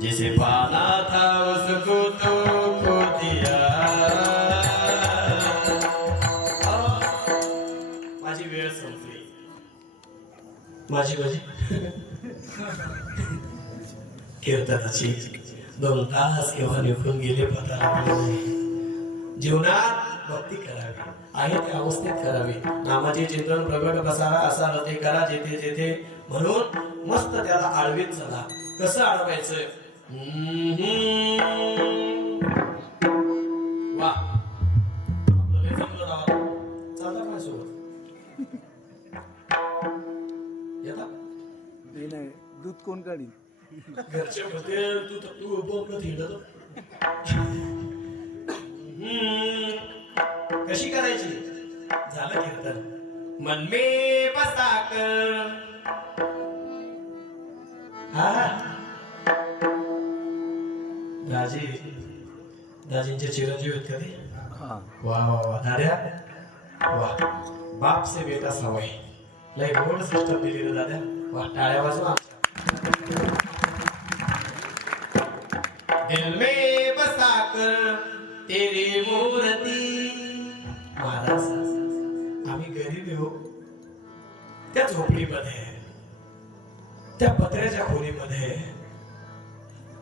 जिसे पाना था उसको तो खो दिया। माझी वेळ संपली, माझी कीर्तनाची 2 तास केव्हा निघून गेले पता लागले नाही। जीवनात भक्ती करावी, आहे त्या अवस्थेत करावी। नामाचे चिंतन प्रगट बसावा, असा रते करा जेथे जेथे, म्हणून मस्त त्याला आळवीत चला। कसं आळवायचं? वा, लय जमलं राव। चालता काय सोबत येता? ते नाही, दूध कोण काढील? घरचे होते तू बोलत हिंडत। कशी करायची? झालं कीर्तन। मन में बसा कर, दाजींचे चिरंजीव आहेत का ते? वा वा वा दाद्या, वा बाप से बेटा सवाई, लय गोड सिस्टम दिली रे दाद्या। वा टाळ्या वाजवा। दिल में बसा कर तेरी मूर्ति। महाराज आम्ही गरीब हो, त्या झोपडीमध्ये, त्या पत्र्याच्या खोलीमध्ये,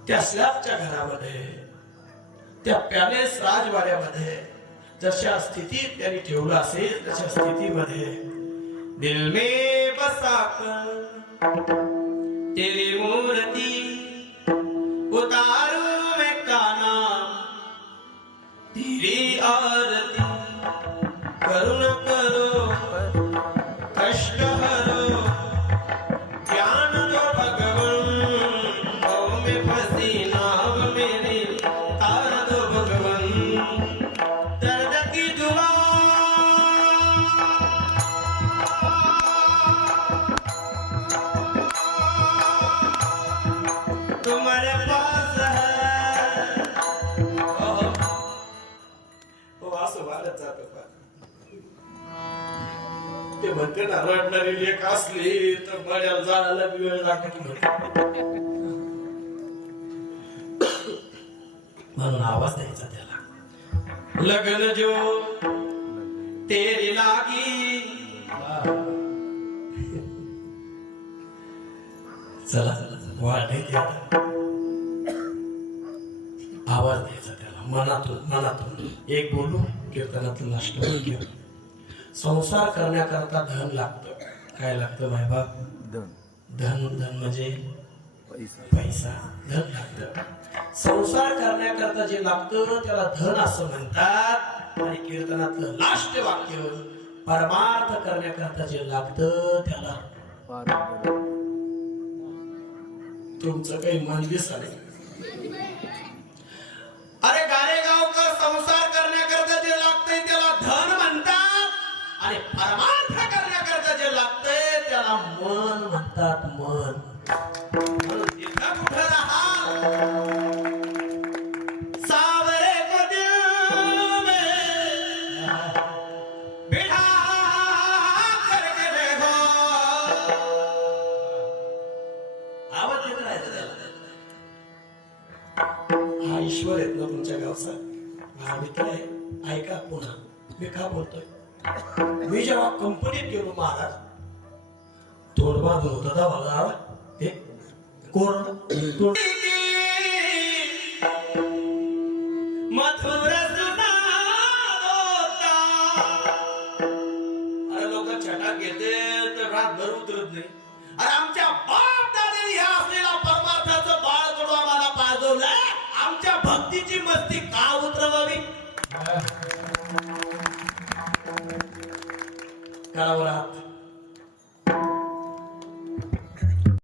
त्या स्लॅबच्या घरामध्ये, त्या पॅलेस राजवाड्यामध्ये जशा स्थितीत त्यांनी ठेवलं असेल तशा स्थितीमध्ये दिल में बसा कर तेरी मूर्ति उतारू मैं काना तेरी आरती। करुण करो कष्ट हरो ज्ञान दो भगवन, ओ में फंसी नाव मेरी तार दो भगवन। दर्द की दुआ तुम्हारे पास है। असं वाढत जात ते म्हणते ना, रडणारी लेक असली तर बड्याला जायला वेळ लागत नाही, म्हणून आवाज द्यायचा त्याला। लगन जो तेरी लागी, चला वाढे आवाज द्यायचा त्याला मनातून। एक बोलू कीर्तनातून लास्ट घेऊ। संसार करण्याकरता धन लागतं। काय लागतं माय बाप? धन म्हणजे पैसा, धन लागतं। संसार करण्याकरता जे लागतं त्याला धन असं म्हणतात। आणि कीर्तनातलं लास्ट वाक्य, परमार्थ करण्याकरता जे लागतं त्याला तुमचं काही मन दिसले। अरे गारेगावकर, संसार करण्याकरता जे लागतंय त्याला धन म्हणतात, आणि परमार्थ करण्याकरता जे लागतंय त्याला मन म्हणतात, मन। म्हणून तिथं कुठं राहाल, सावरे को दिल में बिठा करके देखो। आवाज येत राहायचं त्याला। हा ईश्वर आहेत ना तुमच्या गावचा, हा मित्र आहे। ऐका पुन्हा मी का बोलतोय। मी जेव्हा कंपनीत गेलो महाराज, तोंड बांधून होता बघा ते कोरोना मथुर अरे लोक छटा घेते तर रातभर उतरत नाही। अरे आमच्या बाप दादांनी ह्या असलेला परमार्थाचं बाळ कडू आम्हाला पाजवलंय, आमच्या भक्तीची मस्ती का उतरवावी? करावं राहत